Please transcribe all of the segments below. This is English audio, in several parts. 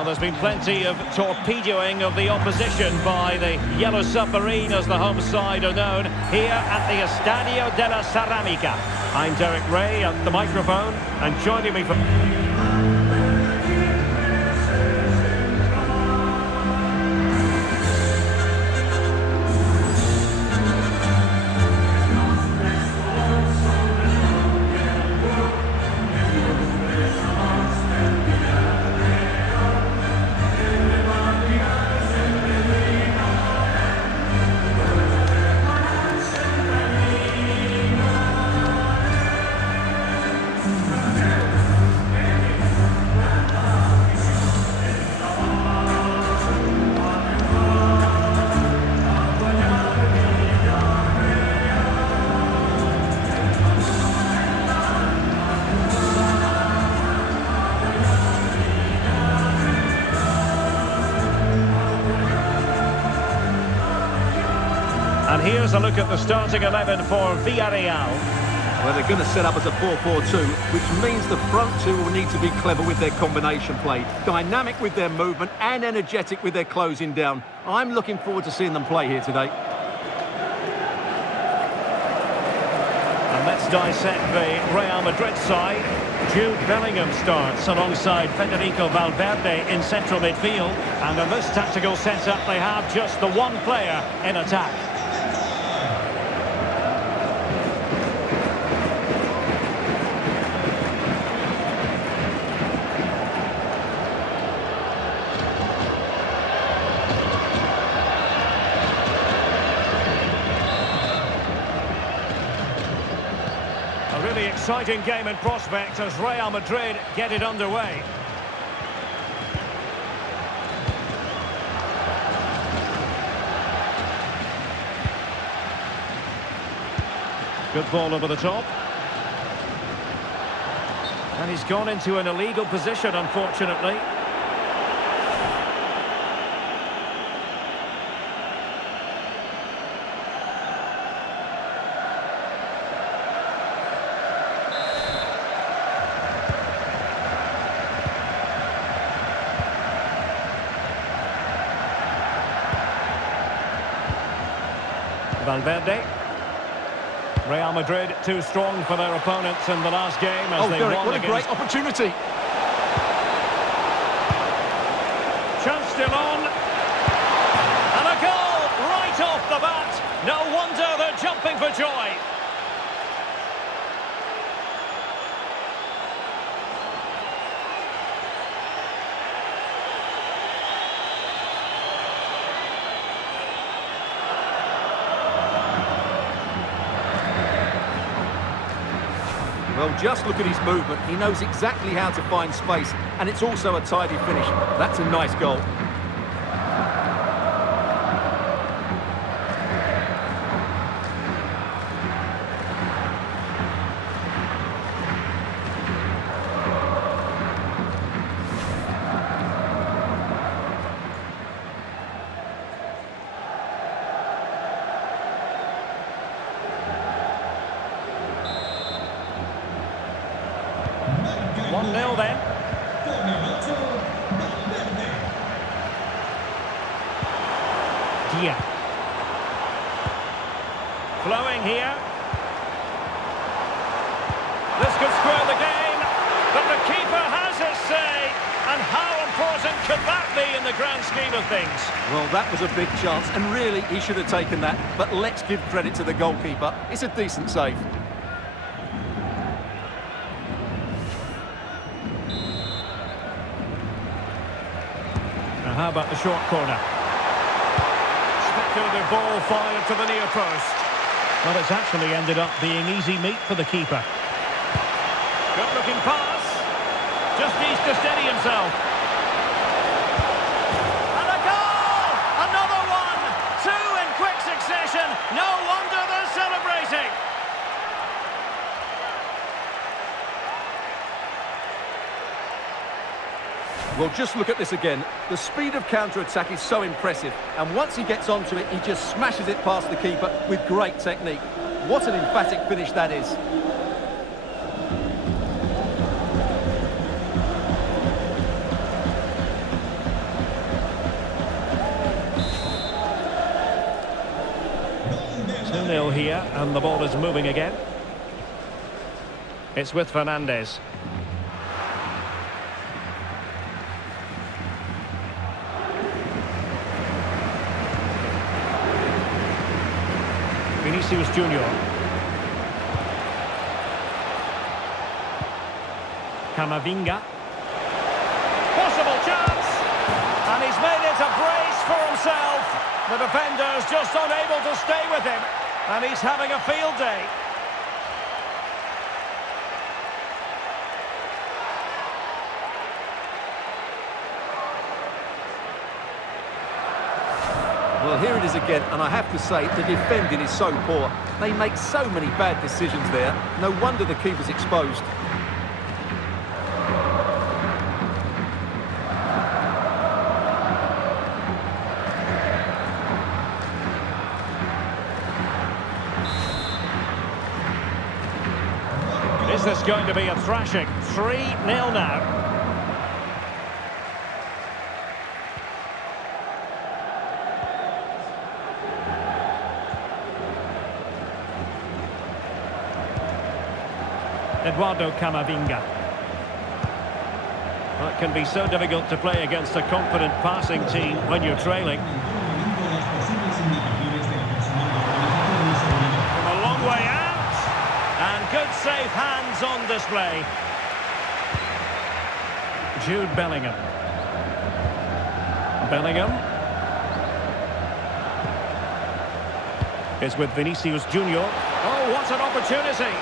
Well, there's been plenty of torpedoing of the opposition by the Yellow Submarine, as the home side are known, here at the Estadio de la Ceramica. I'm Derek Ray at the microphone, and joining me from... And here's a look at the starting 11 for Villarreal. Well, they're going to set up as a 4-4-2, which means the front two will need to be clever with their combination play, dynamic with their movement and energetic with their closing down. I'm looking forward to seeing them play here today. And let's dissect the Real Madrid side. Jude Bellingham starts alongside Federico Valverde in central midfield. And in this tactical setup, they have just the one player in attack. A really exciting game in prospect as Real Madrid get it underway. Good ball over the top. And he's gone into an illegal position, unfortunately. Valverde. Real Madrid too strong for their opponents in the last game as they won what against... a great opportunity. Chance still on. And a goal right off the bat. No wonder they're jumping for joy. Well, just look at his movement. He knows exactly how to find space, and it's also a tidy finish. That's a nice goal. Nil then. Dia. Flowing here. This could square the game, but the keeper has his say. And how important could that be in the grand scheme of things? Well, that was a big chance, and really, he should have taken that. But let's give credit to the goalkeeper. It's a decent save. How about the short corner? Spectacular ball fired to the near post. Well, it's actually ended up being easy meat for the keeper. Good looking pass. Just needs to steady himself. And a goal! Another one! Two in quick succession. No wonder they're celebrating. Well, just look at this again. The speed of counter-attack is so impressive, and once he gets onto it, he just smashes it past the keeper with great technique. What an emphatic finish that is. here, and the ball is moving again. It's with Fernandes. Vinicius Junior. Camavinga. Possible chance! And he's made it a brace for himself. The defender's just unable to stay with him. And he's having a field day. Well, here it is again, and I have to say, the defending is so poor. They make so many bad decisions there. No wonder the keeper's exposed. Is this going to be a thrashing? 3-0 now. Eduardo Camavinga. Well, it can be so difficult to play against a confident passing team when you're trailing. From a long way out. And good safe hands on display. Jude Bellingham. Bellingham. Is with Vinicius Junior. Oh, what an opportunity.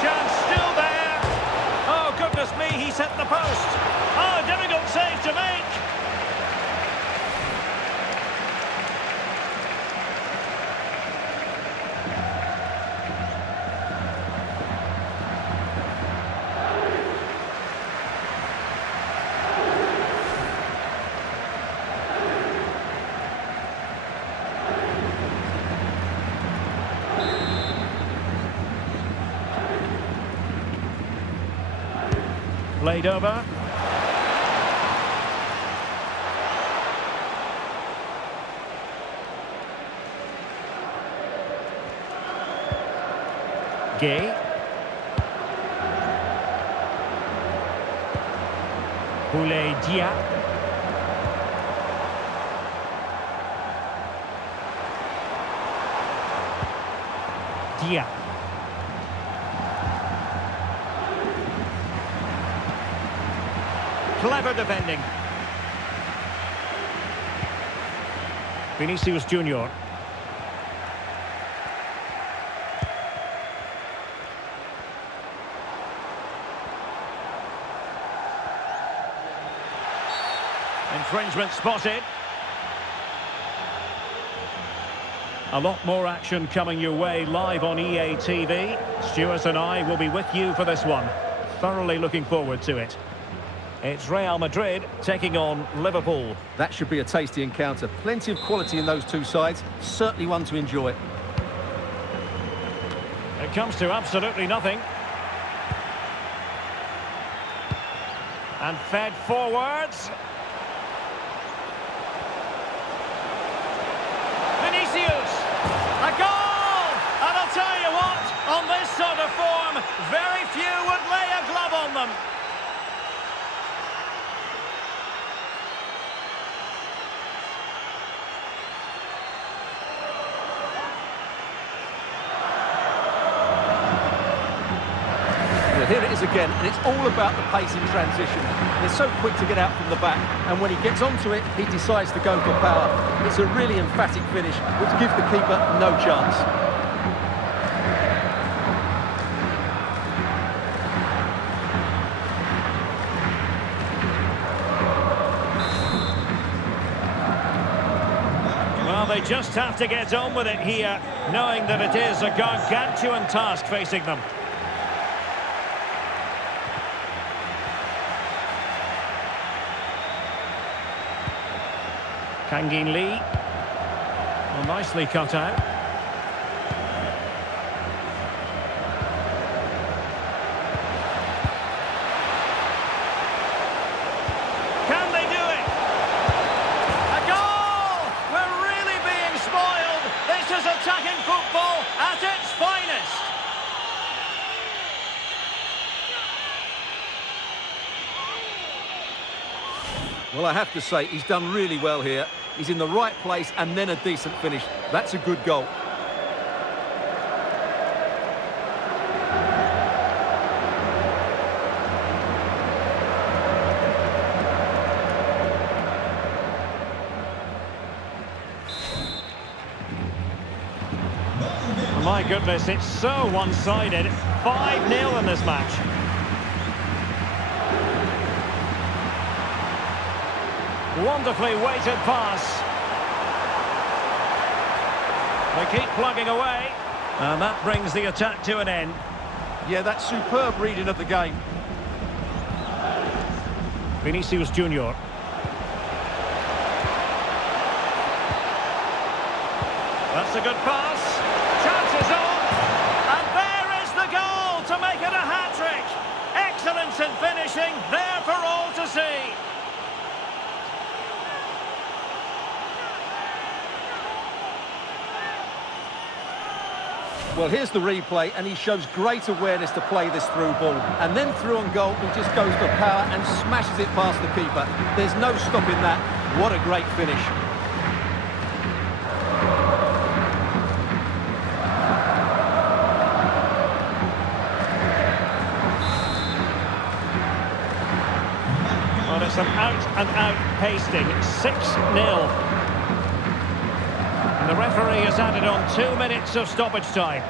Chance still there. Oh, goodness me, he's hit the post. Oh, difficult save to make. Played over. Gay. Boulaye Dia. Dia. Clever defending. Vinicius Junior. Infringement spotted. A lot more action coming your way live on EA TV. Stuart and I will be with you for this one. Thoroughly looking forward to it. It's Real Madrid taking on Liverpool. That should be a tasty encounter. Plenty of quality in those two sides. Certainly one to enjoy. It comes to absolutely nothing. And fed forwards. Vinicius! A goal! And I'll tell you what, on this sort of form, very few would lay a glove on them. Here it is again, and it's all about the pace in transition. They're so quick to get out from the back, and when he gets onto it, he decides to go for power. It's a really emphatic finish, which gives the keeper no chance. Well, they just have to get on with it here, knowing that it is a gargantuan task facing them. Kangin Lee. Well, nicely cut out. Can they do it? A goal! We're really being spoiled. This is attacking football Well, I have to say, he's done really well here. He's in the right place and then a decent finish. That's a good goal. My goodness, it's so one-sided. 5-0 in this match. Wonderfully weighted pass. They keep plugging away. And that brings the attack to an end. Yeah, that's superb reading of the game. Vinicius Junior. That's a good pass. Chances on. And there is the goal to make it a hat-trick. Excellence in finishing, there for all to see. Well, here's the replay, and he shows great awareness to play this through ball. And then through on goal, he just goes to power and smashes it past the keeper. There's no stopping that. What a great finish. Well, it's an out-and-out pasting. 6-0. The referee has added on 2 minutes of stoppage time.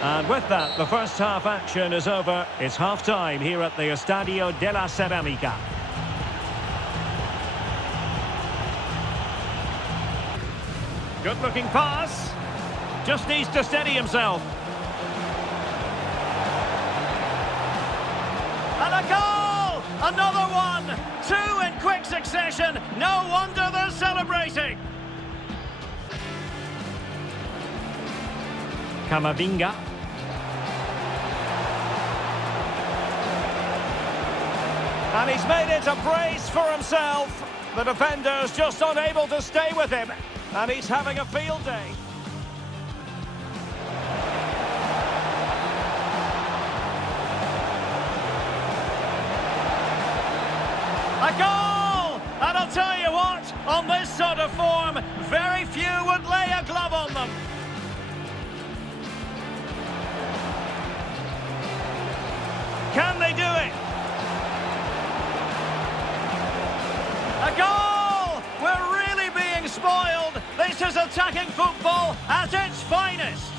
And with that, the first half action is over. It's half-time here at the Estadio de la Ceramica. Good-looking pass. Just needs to steady himself. And a goal! Another one! 2 in quick succession. No wonder they're celebrating. Camavinga. And he's made it a brace for himself. The defender's just unable to stay with him. And he's having a field day. A goal! And I'll tell you what, on this sort of form, very few would lay a glove on them. Can they do it? A goal! We're really being spoiled. This is attacking football at its finest.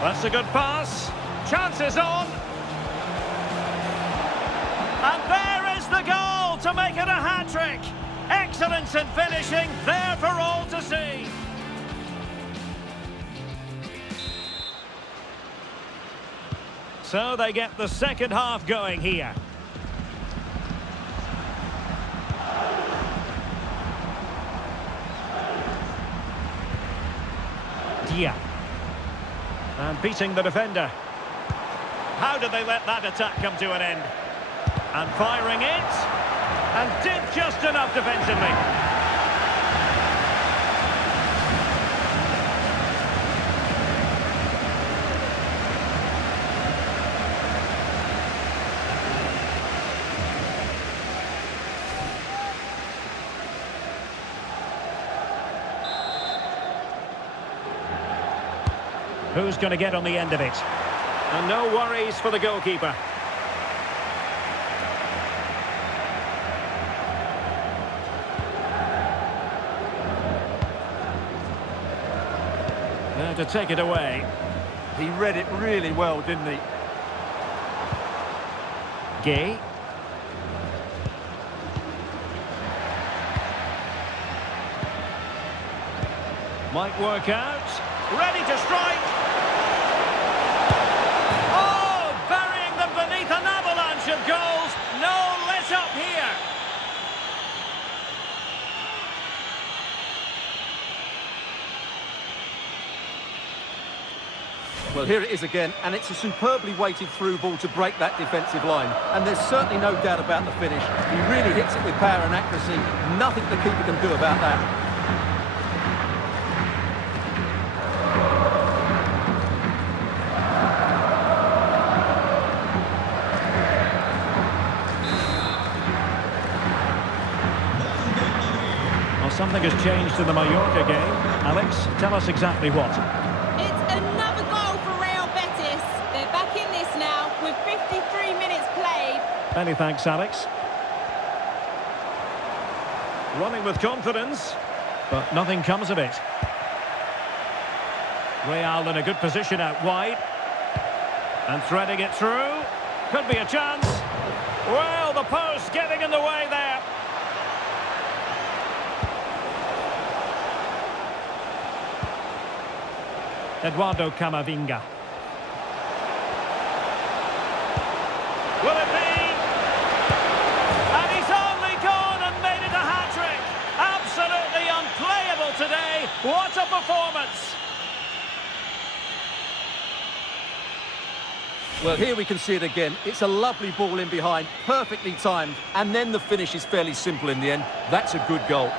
That's a good pass. Chances on. And there is the goal to make it a hat-trick. Excellence in finishing, there for all to see. So they get the second half going here. Dia. And beating the defender. How did they let that attack come to an end? And firing it. And did just enough defensively. Who's going to get on the end of it? And no worries for the goalkeeper. Now to take it away. He read it really well, didn't he? Gay. Might work out. Ready to strike. Oh, burying them beneath an avalanche of goals. No let up here. Well, here it is again, and it's a superbly weighted through ball to break that defensive line. And there's certainly no doubt about the finish. He really hits it with power and accuracy. Nothing the keeper can do about that. something has changed in the Mallorca game. Alex, tell us exactly what. It's another goal for Real Betis. They're back in this now with 53 minutes played. Many thanks, Alex. Running with confidence, but nothing comes of it. Real in a good position out wide. And threading it through. Could be a chance. Well, the post getting in the way there. Eduardo Camavinga. Will it be? And he's only gone and made it a hat-trick. Absolutely unplayable today. What a performance. Well, here we can see it again. It's a lovely ball in behind, perfectly timed, and then the finish is fairly simple in the end. That's a good goal.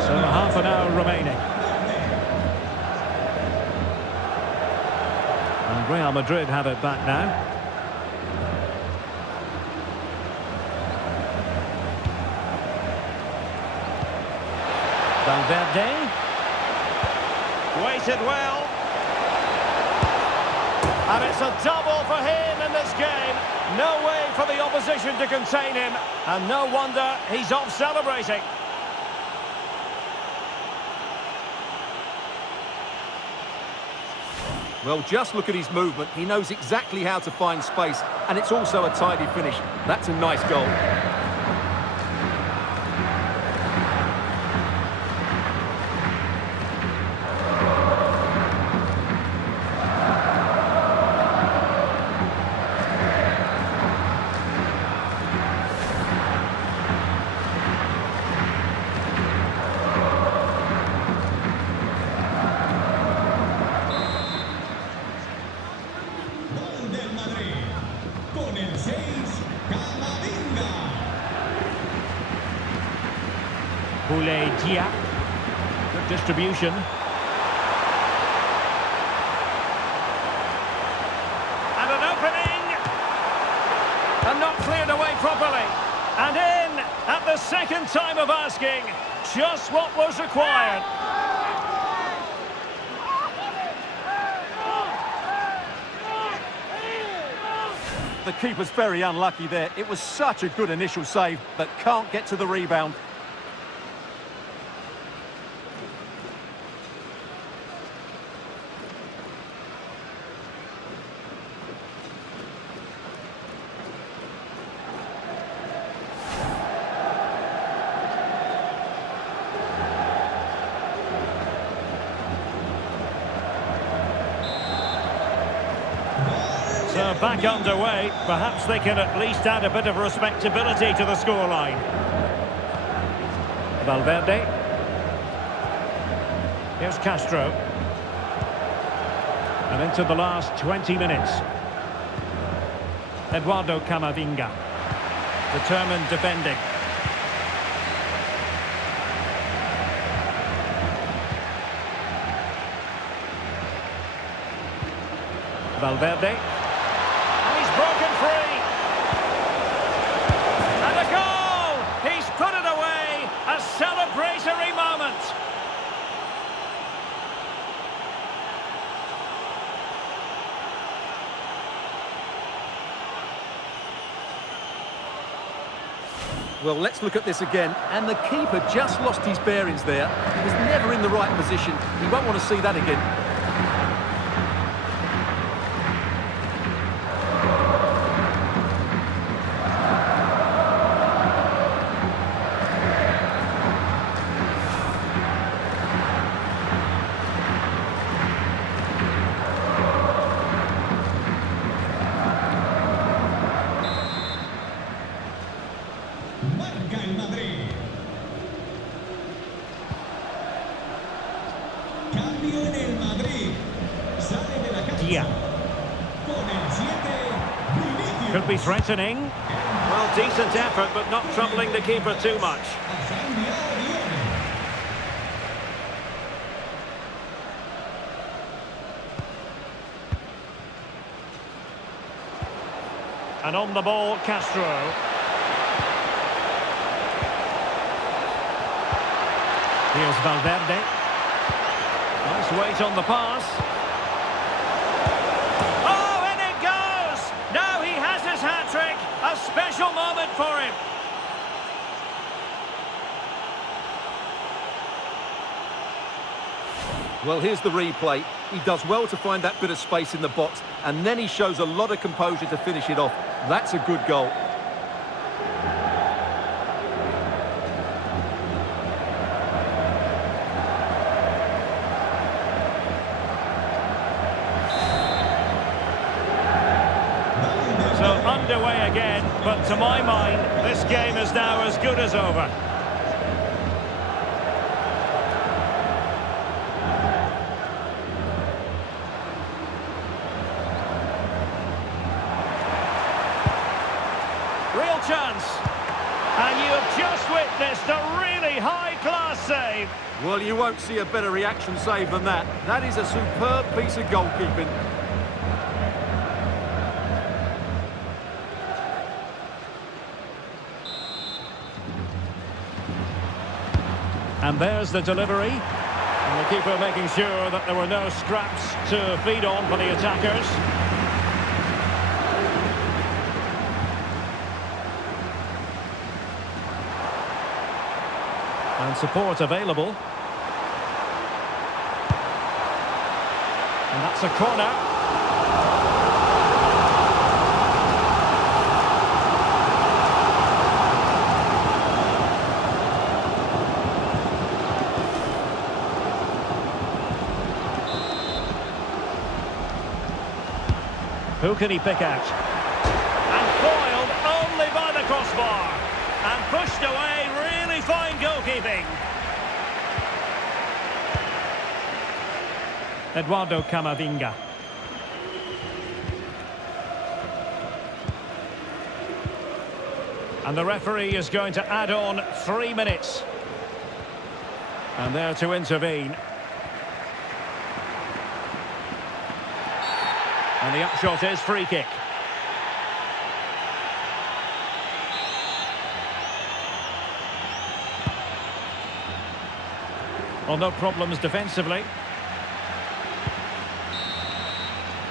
So half an hour remaining. And Real Madrid have it back now. Valverde. Waited well. And it's a double for him in this game. No way for the opposition to contain him. And no wonder he's off celebrating. Well, just look at his movement. He knows exactly how to find space, and it's also a tidy finish. That's a nice goal. Good distribution. And an opening. And not cleared away properly. And in at the second time of asking. Just what was required. The keeper's very unlucky there. It was such a good initial save, but can't get to the rebound. So back underway, perhaps they can at least add a bit of respectability to the scoreline. Valverde. Here's Castro. And into the last 20 minutes. Eduardo Camavinga. Determined defending. Valverde. Broken free. And a goal! He's put it away. A celebratory moment. Well, let's look at this again. And the keeper just lost his bearings there. He was never in the right position. He won't want to see that again. Could be threatening. Well, decent effort, but not troubling the keeper too much. And on the ball, Castro. Here's Valverde. Nice weight on the pass. Oh, and it goes! Now he has his hat-trick. A special moment for him. Well, here's the replay. He does well to find that bit of space in the box, and then he shows a lot of composure to finish it off. That's a good goal. So underway again, but to my mind, this game is now as good as over. Real chance. And you have just witnessed a really high-class save. Well, you won't see a better reaction save than that. That is a superb piece of goalkeeping. And there's the delivery. And the keeper making sure that there were no scraps to feed on for the attackers. And support available. And that's a corner. Who can he pick out? And foiled only by the crossbar. And pushed away, really fine goalkeeping. Eduardo Camavinga. And the referee is going to add on 3 minutes. And there to intervene. And the upshot is free kick. Well, no problems defensively.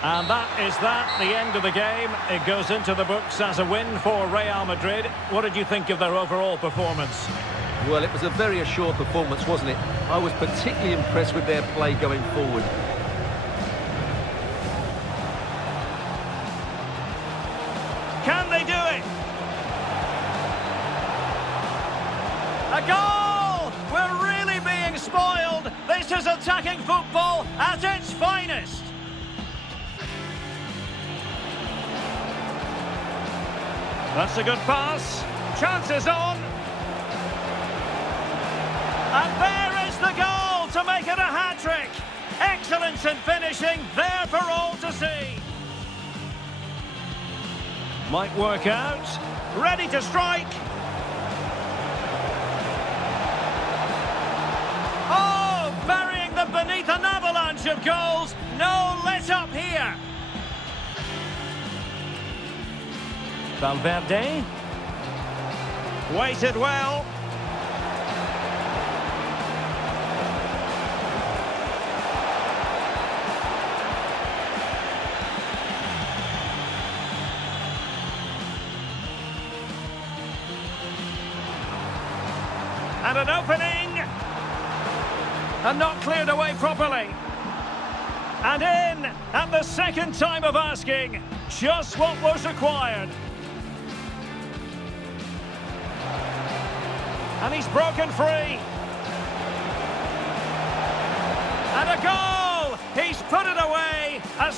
And that is the end of the game. It goes into the books as a win for Real Madrid. What did you think of their overall performance? Well, it was a very assured performance, wasn't it? I was particularly impressed with their play going forward. Can they do it? A goal! We're really being spoiled. This is attacking football at its finest. That's a good pass. Chances on. And there is the goal to make it a hat-trick. Excellence in finishing, there for all to see. Might work out. Ready to strike. Oh, burying them beneath an avalanche of goals. No let-up here. Valverde. Waited well. And an opening. And not cleared away properly. And in at the second time of asking. Just what was required. And he's broken free. And a goal! He's put it away. A